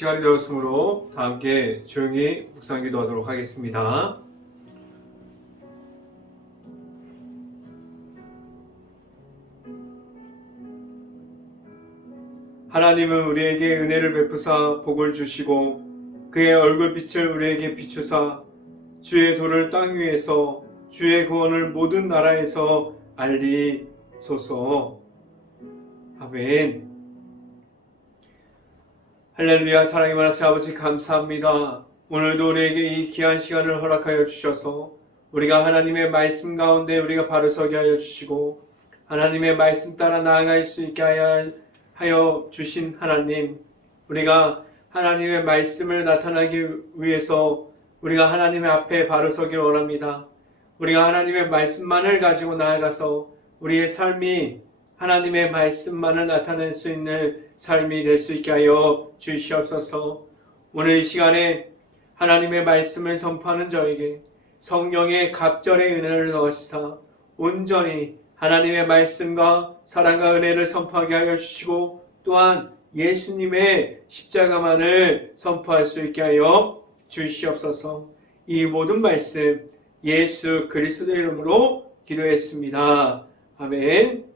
시간이 되었으므로 다 함께 조용히 묵상 기도하도록 하겠습니다. 하나님은 우리에게 은혜를 베푸사 복을 주시고 그의 얼굴빛을 우리에게 비추사 주의 도를 땅 위에서 주의 구원을 모든 나라에서 알리소서. 아멘. 할렐루야. 사랑의 만하신 아버지 감사합니다. 오늘도 우리에게 이 귀한 시간을 허락하여 주셔서 우리가 하나님의 말씀 가운데 우리가 바로 서게 하여 주시고 하나님의 말씀 따라 나아갈 수 있게 하여 주신 하나님, 우리가 하나님의 말씀을 나타나기 위해서 우리가 하나님의 앞에 바로 서길 원합니다. 우리가 하나님의 말씀만을 가지고 나아가서 우리의 삶이 하나님의 말씀만을 나타낼 수 있는 삶이 될 수 있게 하여 주시옵소서. 오늘 이 시간에 하나님의 말씀을 선포하는 저에게 성령의 갑절의 은혜를 넣으시사 온전히 하나님의 말씀과 사랑과 은혜를 선포하게 하여 주시고 또한 예수님의 십자가만을 선포할 수 있게 하여 주시옵소서. 이 모든 말씀 예수 그리스도의 이름으로 기도했습니다. 아멘.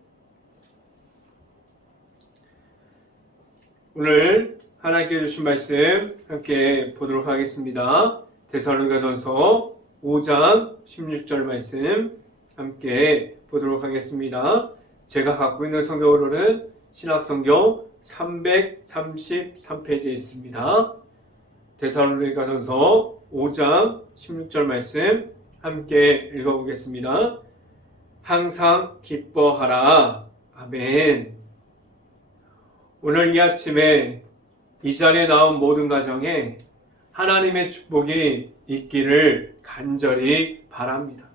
오늘 하나님께 주신 말씀 함께 보도록 하겠습니다. 데살로니가전서 5장 16절 말씀 함께 보도록 하겠습니다. 제가 갖고 있는 성경으로는 신약성경 333페이지에 있습니다. 데살로니가전서 5장 16절 말씀 함께 읽어보겠습니다. 항상 기뻐하라. 아멘. 오늘 이 아침에 이 자리에 나온 모든 가정에 하나님의 축복이 있기를 간절히 바랍니다.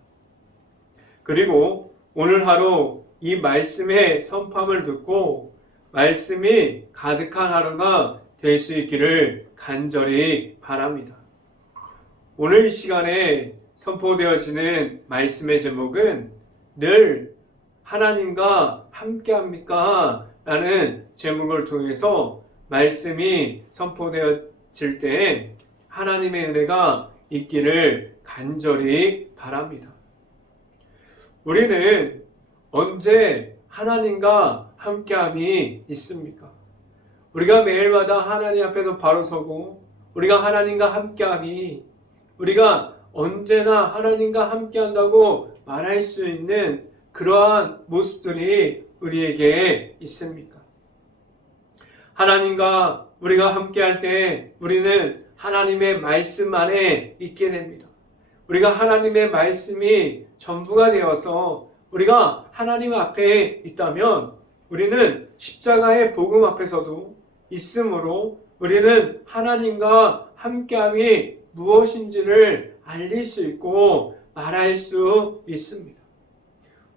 그리고 오늘 하루 이 말씀의 선포함을 듣고 말씀이 가득한 하루가 될 수 있기를 간절히 바랍니다. 오늘 이 시간에 선포되어지는 말씀의 제목은 늘 하나님과 함께합니까? 라는 제목을 통해서 말씀이 선포되어질 때 하나님의 은혜가 있기를 간절히 바랍니다. 우리는 언제 하나님과 함께함이 있습니까? 우리가 매일마다 하나님 앞에서 바로 서고 우리가 하나님과 함께함이 우리가 언제나 하나님과 함께한다고 말할 수 있는 그러한 모습들이 우리에게 있습니까? 하나님과 우리가 함께할 때 우리는 하나님의 말씀 안에 있게 됩니다. 우리가 하나님의 말씀이 전부가 되어서 우리가 하나님 앞에 있다면 우리는 십자가의 복음 앞에서도 있으므로 우리는 하나님과 함께함이 무엇인지를 알릴 수 있고 말할 수 있습니다.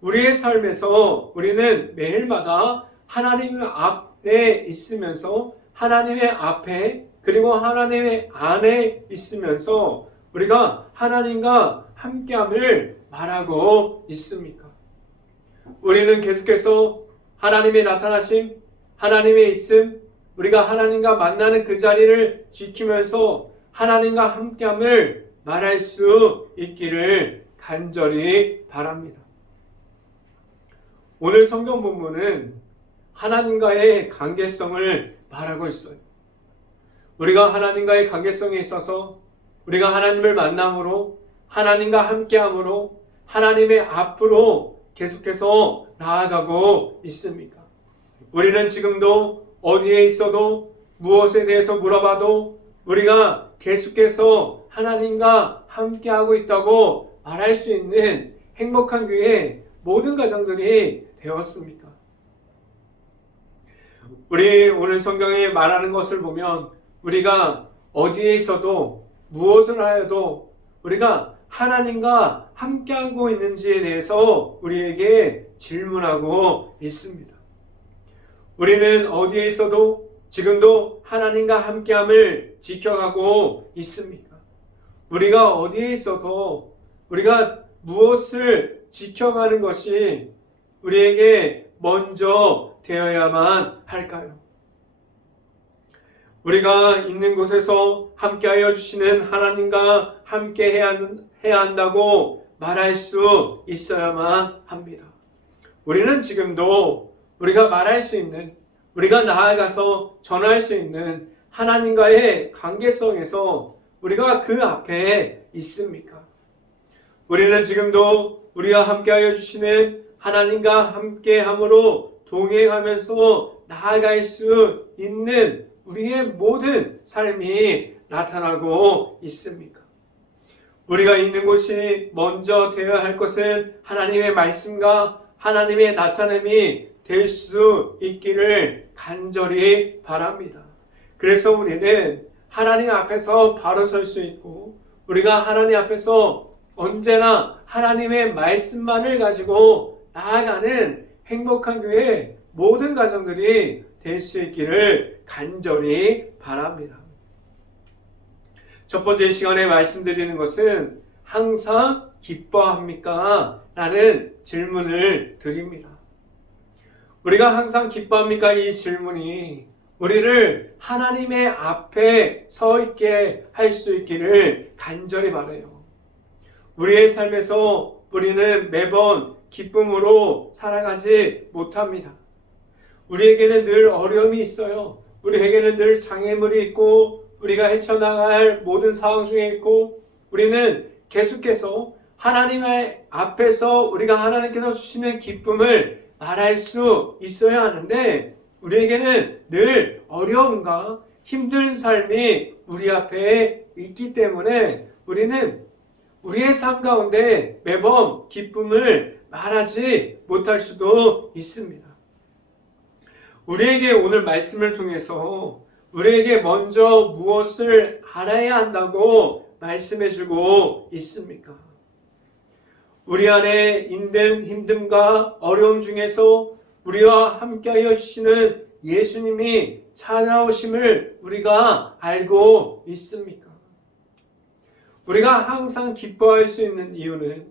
우리의 삶에서 우리는 매일마다 하나님 앞에 있으면서 하나님의 앞에 그리고 하나님의 안에 있으면서 우리가 하나님과 함께함을 말하고 있습니까? 우리는 계속해서 하나님의 나타나심, 하나님의 있음, 우리가 하나님과 만나는 그 자리를 지키면서 하나님과 함께함을 말할 수 있기를 간절히 바랍니다. 오늘 성경 본문은 하나님과의 관계성을 말하고 있어요. 우리가 하나님과의 관계성에 있어서 우리가 하나님을 만남으로 하나님과 함께함으로 하나님의 앞으로 계속해서 나아가고 있습니까? 우리는 지금도 어디에 있어도 무엇에 대해서 물어봐도 우리가 계속해서 하나님과 함께하고 있다고 말할 수 있는 행복한 교회 모든 가정들이 되었습니까? 우리 오늘 성경에 말하는 것을 보면 우리가 어디에 있어도 무엇을 하여도 우리가 하나님과 함께하고 있는지에 대해서 우리에게 질문하고 있습니다. 우리는 어디에 있어도 지금도 하나님과 함께함을 지켜가고 있습니까? 우리가 어디에 있어도 우리가 무엇을 지켜가는 것이 우리에게 먼저 되어야만 할까요? 우리가 있는 곳에서 함께하여 주시는 하나님과 함께 해야 한다고 말할 수 있어야만 합니다. 우리는 지금도 우리가 말할 수 있는, 우리가 나아가서 전할 수 있는 하나님과의 관계성에서 우리가 그 앞에 있습니까? 우리는 지금도 우리와 함께하여 주시는 하나님과 함께함으로 동행하면서 나아갈 수 있는 우리의 모든 삶이 나타나고 있습니까? 우리가 있는 곳이 먼저 되어야 할 것은 하나님의 말씀과 하나님의 나타남이 될 수 있기를 간절히 바랍니다. 그래서 우리는 하나님 앞에서 바로 설 수 있고, 우리가 하나님 앞에서 언제나 하나님의 말씀만을 가지고 나아가는 행복한 교회 모든 가정들이 될 수 있기를 간절히 바랍니다. 첫 번째 시간에 말씀드리는 것은 항상 기뻐합니까? 라는 질문을 드립니다. 우리가 항상 기뻐합니까? 이 질문이 우리를 하나님의 앞에 서 있게 할 수 있기를 간절히 바라요. 우리의 삶에서 우리는 매번 기쁨으로 살아가지 못합니다. 우리에게는 늘 어려움이 있어요. 우리에게는 늘 장애물이 있고 우리가 헤쳐나갈 모든 상황 중에 있고, 우리는 계속해서 하나님의 앞에서 우리가 하나님께서 주시는 기쁨을 말할 수 있어야 하는데, 우리에게는 늘 어려움과 힘든 삶이 우리 앞에 있기 때문에 우리는 우리의 삶 가운데 매번 기쁨을 말하지 못할 수도 있습니다. 우리에게 오늘 말씀을 통해서 우리에게 먼저 무엇을 알아야 한다고 말씀해주고 있습니까? 우리 안에 있는 힘듦과 어려움 중에서 우리와 함께하여 주시는 예수님이 찾아오심을 우리가 알고 있습니까? 우리가 항상 기뻐할 수 있는 이유는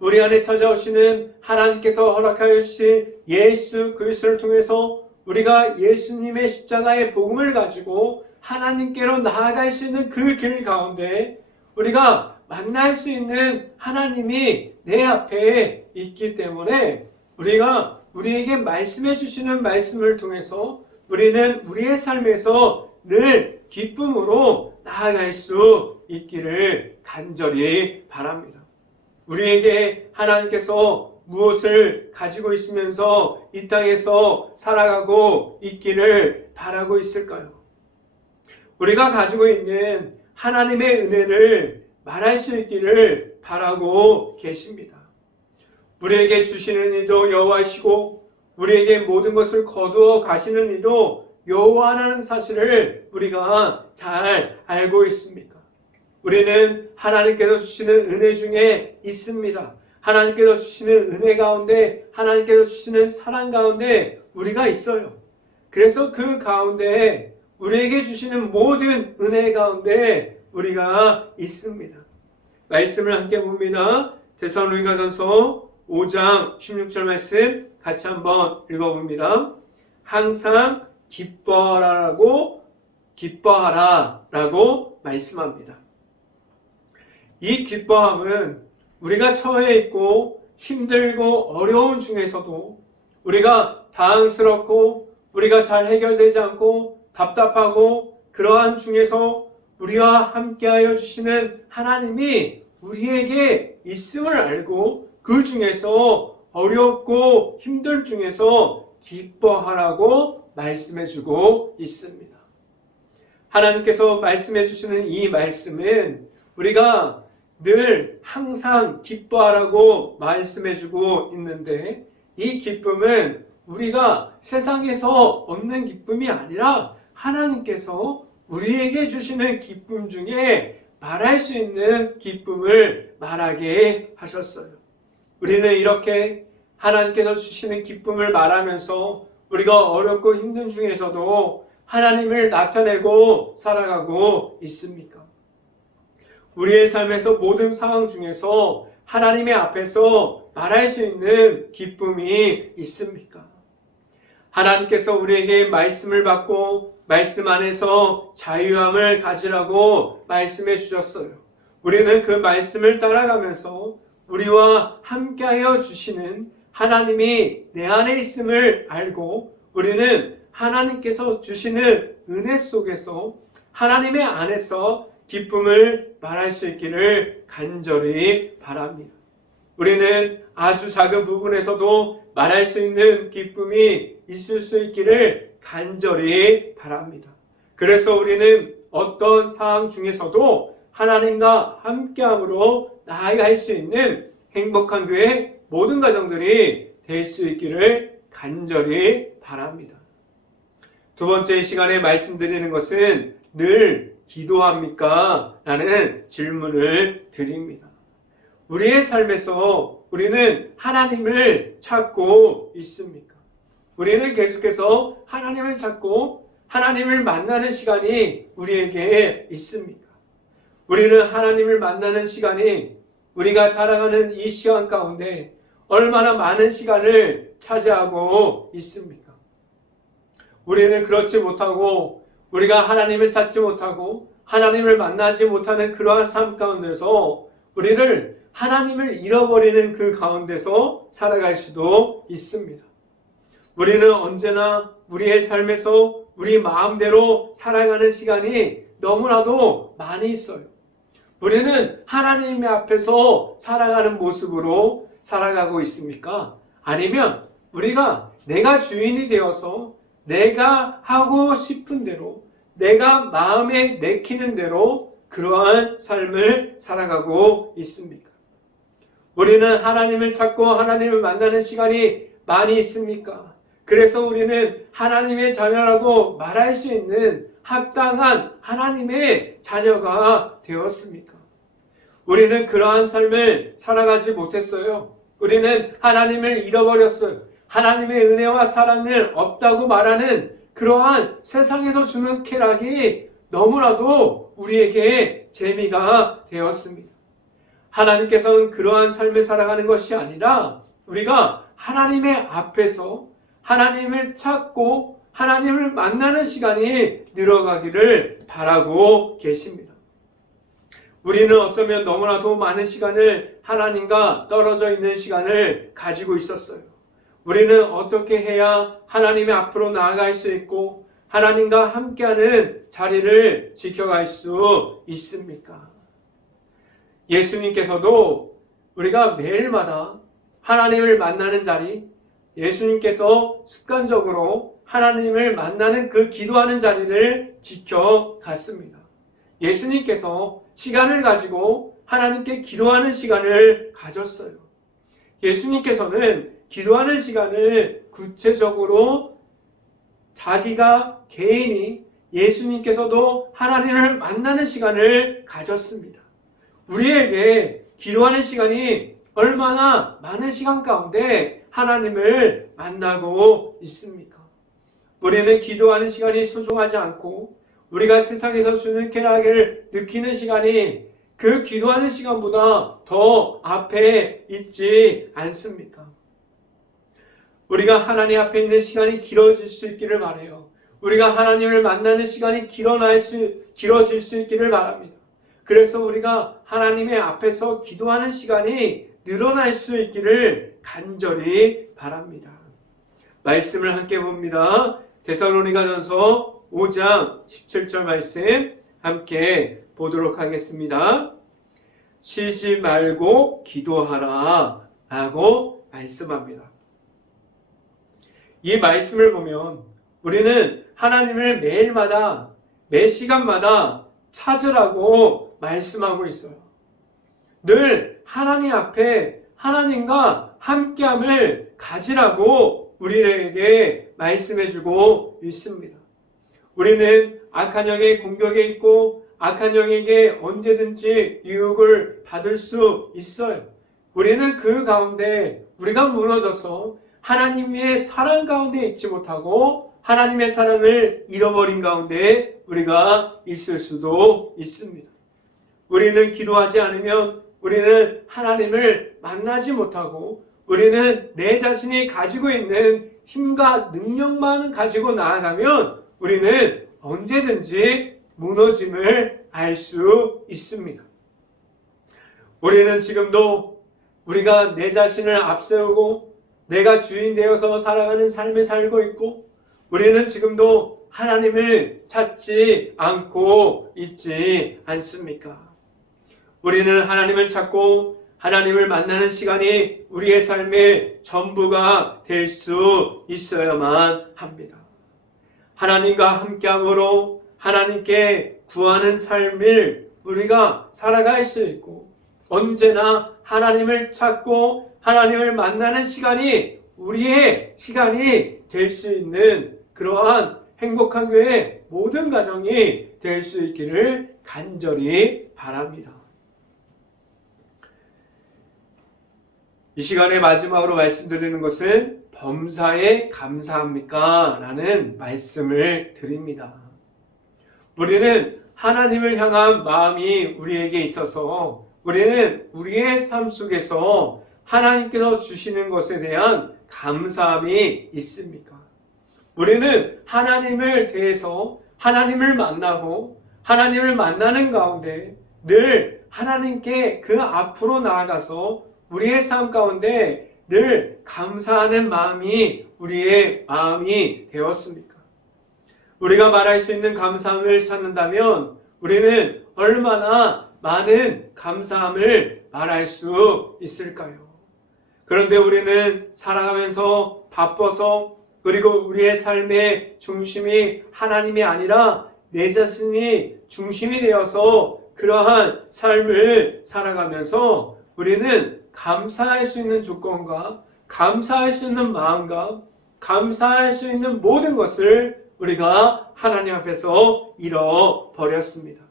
우리 안에 찾아오시는 하나님께서 허락하여 주신 예수 그리스도를 통해서 우리가 예수님의 십자가의 복음을 가지고 하나님께로 나아갈 수 있는 그 길 가운데 우리가 만날 수 있는 하나님이 내 앞에 있기 때문에 우리가 우리에게 말씀해 주시는 말씀을 통해서 우리는 우리의 삶에서 늘 기쁨으로 나아갈 수 있기를 간절히 바랍니다. 우리에게 하나님께서 무엇을 가지고 있으면서 이 땅에서 살아가고 있기를 바라고 있을까요? 우리가 가지고 있는 하나님의 은혜를 말할 수 있기를 바라고 계십니다. 우리에게 주시는 이도 여호와시고 우리에게 모든 것을 거두어 가시는 이도 여호와라는 사실을 우리가 잘 알고 있습니까? 우리는 하나님께서 주시는 은혜 중에 있습니다. 하나님께서 주시는 은혜 가운데, 하나님께서 주시는 사랑 가운데 우리가 있어요. 그래서 그 가운데 우리에게 주시는 모든 은혜 가운데 우리가 있습니다. 말씀을 함께 봅니다. 데살로니가전서 5장 16절 말씀 같이 한번 읽어봅니다. 항상 기뻐하라라고 말씀합니다. 이 기뻐함은 우리가 처해 있고 힘들고 어려운 중에서도 우리가 당황스럽고 우리가 잘 해결되지 않고 답답하고 그러한 중에서 우리와 함께하여 주시는 하나님이 우리에게 있음을 알고 그 중에서 어렵고 힘들 중에서 기뻐하라고 말씀해주고 있습니다. 하나님께서 말씀해주시는 이 말씀은 우리가 늘 항상 기뻐하라고 말씀해주고 있는데, 이 기쁨은 우리가 세상에서 얻는 기쁨이 아니라 하나님께서 우리에게 주시는 기쁨 중에 말할 수 있는 기쁨을 말하게 하셨어요. 우리는 이렇게 하나님께서 주시는 기쁨을 말하면서 우리가 어렵고 힘든 중에서도 하나님을 나타내고 살아가고 있습니까? 우리의 삶에서 모든 상황 중에서 하나님의 앞에서 말할 수 있는 기쁨이 있습니까? 하나님께서 우리에게 말씀을 받고 말씀 안에서 자유함을 가지라고 말씀해 주셨어요. 우리는 그 말씀을 따라가면서 우리와 함께하여 주시는 하나님이 내 안에 있음을 알고 우리는 하나님께서 주시는 은혜 속에서 하나님의 안에서 기쁨을 말할 수 있기를 간절히 바랍니다. 우리는 아주 작은 부분에서도 말할 수 있는 기쁨이 있을 수 있기를 간절히 바랍니다. 그래서 우리는 어떤 상황 중에서도 하나님과 함께함으로 나아갈 수 있는 행복한 교회 모든 가정들이 될 수 있기를 간절히 바랍니다. 두 번째 시간에 말씀드리는 것은 늘 기도합니까? 라는 질문을 드립니다. 우리의 삶에서 우리는 하나님을 찾고 있습니까? 우리는 계속해서 하나님을 찾고 하나님을 만나는 시간이 우리에게 있습니까? 우리는 하나님을 만나는 시간이 우리가 살아가는 이 시간 가운데 얼마나 많은 시간을 차지하고 있습니까? 우리는 그렇지 못하고 우리가 하나님을 찾지 못하고 하나님을 만나지 못하는 그러한 삶 가운데서 우리를 하나님을 잃어버리는 그 가운데서 살아갈 수도 있습니다. 우리는 언제나 우리의 삶에서 우리 마음대로 살아가는 시간이 너무나도 많이 있어요. 우리는 하나님 앞에서 살아가는 모습으로 살아가고 있습니까? 아니면 우리가 내가 주인이 되어서 내가 하고 싶은 대로 내가 마음에 내키는 대로 그러한 삶을 살아가고 있습니까? 우리는 하나님을 찾고 하나님을 만나는 시간이 많이 있습니까? 그래서 우리는 하나님의 자녀라고 말할 수 있는 합당한 하나님의 자녀가 되었습니까? 우리는 그러한 삶을 살아가지 못했어요. 우리는 하나님을 잃어버렸어요. 하나님의 은혜와 사랑을 없다고 말하는 그러한 세상에서 주는 쾌락이 너무나도 우리에게 재미가 되었습니다. 하나님께서는 그러한 삶을 살아가는 것이 아니라 우리가 하나님의 앞에서 하나님을 찾고 하나님을 만나는 시간이 늘어가기를 바라고 계십니다. 우리는 어쩌면 너무나도 많은 시간을 하나님과 떨어져 있는 시간을 가지고 있었어요. 우리는 어떻게 해야 하나님의 앞으로 나아갈 수 있고 하나님과 함께하는 자리를 지켜갈 수 있습니까? 예수님께서도 우리가 매일마다 하나님을 만나는 자리, 예수님께서 습관적으로 하나님을 만나는 그 기도하는 자리를 지켜갔습니다. 예수님께서 시간을 가지고 하나님께 기도하는 시간을 가졌어요. 예수님께서는 기도하는 시간을 구체적으로 자기가 개인이 예수님께서도 하나님을 만나는 시간을 가졌습니다. 우리에게 기도하는 시간이 얼마나 많은 시간 가운데 하나님을 만나고 있습니까? 우리는 기도하는 시간이 소중하지 않고 우리가 세상에서 주는 쾌락을 느끼는 시간이 그 기도하는 시간보다 더 앞에 있지 않습니까? 우리가 하나님 앞에 있는 시간이 길어질 수 있기를 바라요. 우리가 하나님을 만나는 시간이 길어질 수 있기를 바랍니다. 그래서 우리가 하나님의 앞에서 기도하는 시간이 늘어날 수 있기를 간절히 바랍니다. 말씀을 함께 봅니다. 데살로니가전서 5장 17절 말씀 함께 보도록 하겠습니다. 쉬지 말고 기도하라 라고 말씀합니다. 이 말씀을 보면 우리는 하나님을 매일마다 매 시간마다 찾으라고 말씀하고 있어요. 늘 하나님 앞에 하나님과 함께함을 가지라고 우리에게 말씀해주고 있습니다. 우리는 악한 영의 공격에 있고 악한 영에게 언제든지 유혹을 받을 수 있어요. 우리는 그 가운데 우리가 무너져서 하나님의 사랑 가운데 있지 못하고 하나님의 사랑을 잃어버린 가운데 우리가 있을 수도 있습니다. 우리는 기도하지 않으면 우리는 하나님을 만나지 못하고 우리는 내 자신이 가지고 있는 힘과 능력만 가지고 나아가면 우리는 언제든지 무너짐을 알 수 있습니다. 우리는 지금도 우리가 내 자신을 앞세우고 내가 주인 되어서 살아가는 삶을 살고 있고, 우리는 지금도 하나님을 찾지 않고 있지 않습니까? 우리는 하나님을 찾고 하나님을 만나는 시간이 우리의 삶의 전부가 될 수 있어야만 합니다. 하나님과 함께함으로 하나님께 구하는 삶을 우리가 살아갈 수 있고, 언제나 하나님을 찾고 하나님을 만나는 시간이 우리의 시간이 될 수 있는 그러한 행복한 교회 모든 가정이 될 수 있기를 간절히 바랍니다. 이 시간에 마지막으로 말씀드리는 것은 범사에 감사합니까? 라는 말씀을 드립니다. 우리는 하나님을 향한 마음이 우리에게 있어서 우리는 우리의 삶 속에서 하나님께서 주시는 것에 대한 감사함이 있습니까? 우리는 하나님을 대해서 하나님을 만나고 하나님을 만나는 가운데 늘 하나님께 그 앞으로 나아가서 우리의 삶 가운데 늘 감사하는 마음이 우리의 마음이 되었습니까? 우리가 말할 수 있는 감사함을 찾는다면 우리는 얼마나 많은 감사함을 말할 수 있을까요? 그런데 우리는 살아가면서 바빠서, 그리고 우리의 삶의 중심이 하나님이 아니라 내 자신이 중심이 되어서 그러한 삶을 살아가면서 우리는 감사할 수 있는 조건과 감사할 수 있는 마음과 감사할 수 있는 모든 것을 우리가 하나님 앞에서 잃어버렸습니다.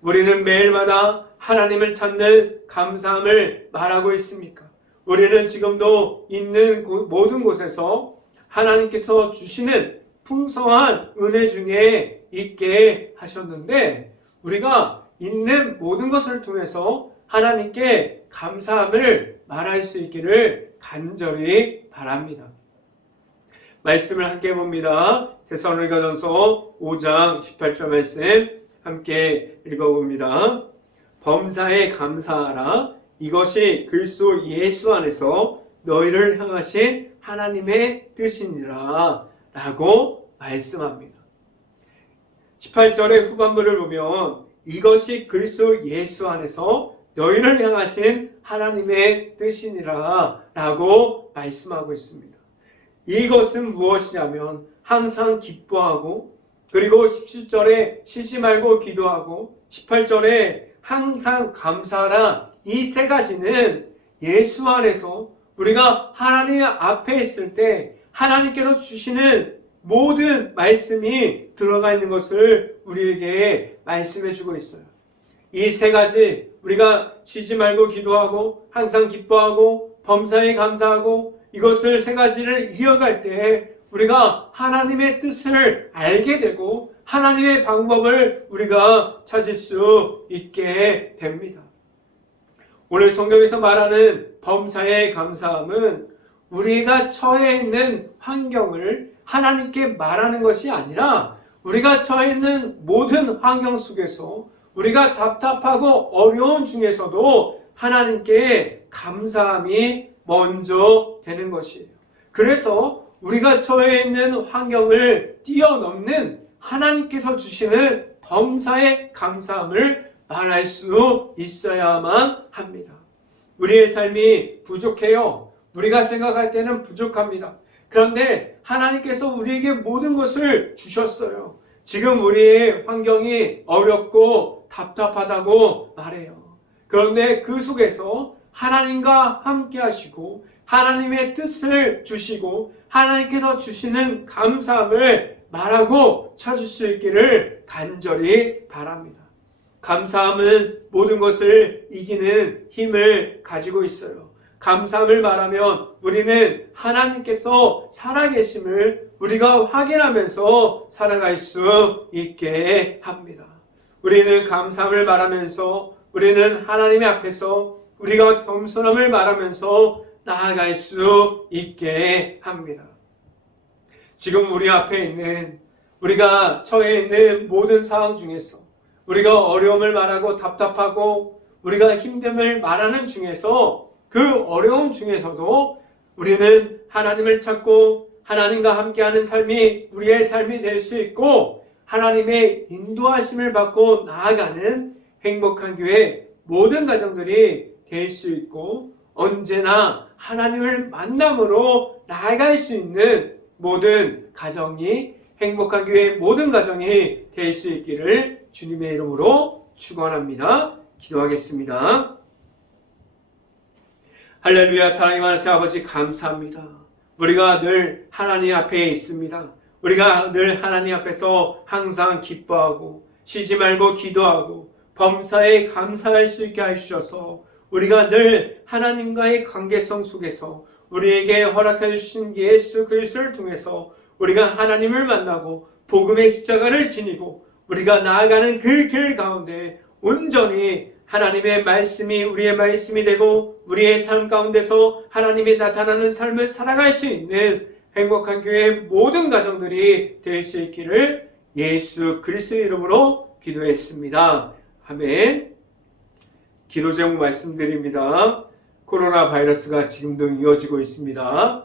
우리는 매일마다 하나님을 찾는 감사함을 말하고 있습니까? 우리는 지금도 있는 모든 곳에서 하나님께서 주시는 풍성한 은혜 중에 있게 하셨는데, 우리가 있는 모든 것을 통해서 하나님께 감사함을 말할 수 있기를 간절히 바랍니다. 말씀을 함께 봅니다. 데살로니가전서 5장 18절 말씀 함께 읽어봅니다. 범사에 감사하라. 이것이 그리스도 예수 안에서 너희를 향하신 하나님의 뜻이니라 라고 말씀합니다. 18절의 후반부를 보면 이것이 그리스도 예수 안에서 너희를 향하신 하나님의 뜻이니라 라고 말씀하고 있습니다. 이것은 무엇이냐면 항상 기뻐하고, 그리고 17절에 쉬지 말고 기도하고, 18절에 항상 감사하라. 이 세 가지는 예수 안에서 우리가 하나님 앞에 있을 때 하나님께서 주시는 모든 말씀이 들어가 있는 것을 우리에게 말씀해 주고 있어요. 이 세 가지, 우리가 쉬지 말고 기도하고 항상 기뻐하고 범사에 감사하고, 이것을 세 가지를 이어갈 때 우리가 하나님의 뜻을 알게 되고 하나님의 방법을 우리가 찾을 수 있게 됩니다. 오늘 성경에서 말하는 범사에 감사함은 우리가 처해 있는 환경을 하나님께 말하는 것이 아니라, 우리가 처해 있는 모든 환경 속에서 우리가 답답하고 어려운 중에서도 하나님께 감사함이 먼저 되는 것이에요. 그래서 우리가 처해 있는 환경을 뛰어넘는 하나님께서 주시는 범사의 감사함을 말할 수 있어야만 합니다. 우리의 삶이 부족해요. 우리가 생각할 때는 부족합니다. 그런데 하나님께서 우리에게 모든 것을 주셨어요. 지금 우리의 환경이 어렵고 답답하다고 말해요. 그런데 그 속에서 하나님과 함께 하시고 하나님의 뜻을 주시고 하나님께서 주시는 감사함을 말하고 찾을 수 있기를 간절히 바랍니다. 감사함은 모든 것을 이기는 힘을 가지고 있어요. 감사함을 말하면 우리는 하나님께서 살아계심을 우리가 확인하면서 살아갈 수 있게 합니다. 우리는 감사함을 말하면서 우리는 하나님의 앞에서 우리가 겸손함을 말하면서 나아갈 수 있게 합니다. 지금 우리 앞에 있는, 우리가 처해 있는 모든 상황 중에서, 우리가 어려움을 말하고 답답하고 우리가 힘듦을 말하는 중에서, 그 어려움 중에서도 우리는 하나님을 찾고 하나님과 함께하는 삶이 우리의 삶이 될 수 있고, 하나님의 인도하심을 받고 나아가는 행복한 교회 모든 가정들이 될 수 있고, 언제나 하나님을 만남으로 나아갈 수 있는 모든 가정이, 행복한 교회 모든 가정이 될 수 있기를 주님의 이름으로 축원합니다. 기도하겠습니다. 할렐루야. 사랑이 많으신 아버지, 감사합니다. 우리가 늘 하나님 앞에 있습니다. 우리가 늘 하나님 앞에서 항상 기뻐하고 쉬지 말고 기도하고 범사에 감사할 수 있게 해주셔서, 우리가 늘 하나님과의 관계성 속에서 우리에게 허락해 주신 예수 그리스도를 통해서 우리가 하나님을 만나고 복음의 십자가를 지니고 우리가 나아가는 그 길 가운데 온전히 하나님의 말씀이 우리의 말씀이 되고, 우리의 삶 가운데서 하나님이 나타나는 삶을 살아갈 수 있는 행복한 교회 모든 가정들이 될 수 있기를 예수 그리스도의 이름으로 기도했습니다. 아멘. 기도 제목 말씀드립니다. 코로나 바이러스가 지금도 이어지고 있습니다.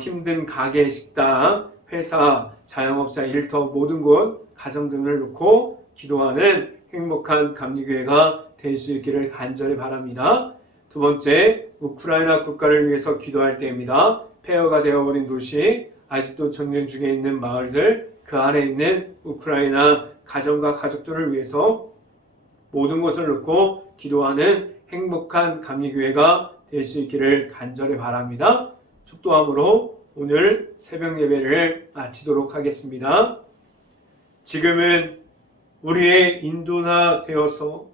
힘든 가게, 식당, 회사, 자영업자, 일터 모든 곳, 가정 등을 놓고 기도하는 행복한 감리교회가 될 수 있기를 간절히 바랍니다. 두 번째, 우크라이나 국가를 위해서 기도할 때입니다. 폐허가 되어버린 도시, 아직도 전쟁 중에 있는 마을들, 그 안에 있는 우크라이나 가정과 가족들을 위해서 모든 것을 놓고 기도하는 행복한 감리교회가 될 수 있기를 간절히 바랍니다. 축도함으로 오늘 새벽 예배를 마치도록 하겠습니다. 지금은 우리의 인도나 되어서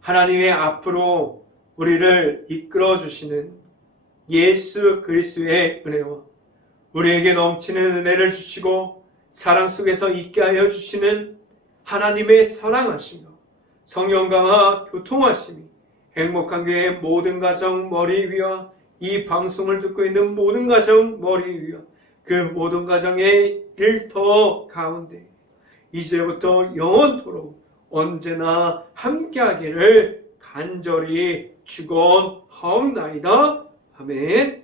하나님의 앞으로 우리를 이끌어 주시는 예수 그리스도의 은혜와 우리에게 넘치는 은혜를 주시고 사랑 속에서 있게 하여 주시는 하나님의 사랑하시며 성령과 교통하심이 행복한 교회의 모든 가정 머리 위와 이 방송을 듣고 있는 모든 가정 머리 위와 그 모든 가정의 일터 가운데 이제부터 영원토록 언제나 함께하기를 간절히 축원하옵나이다. 아멘.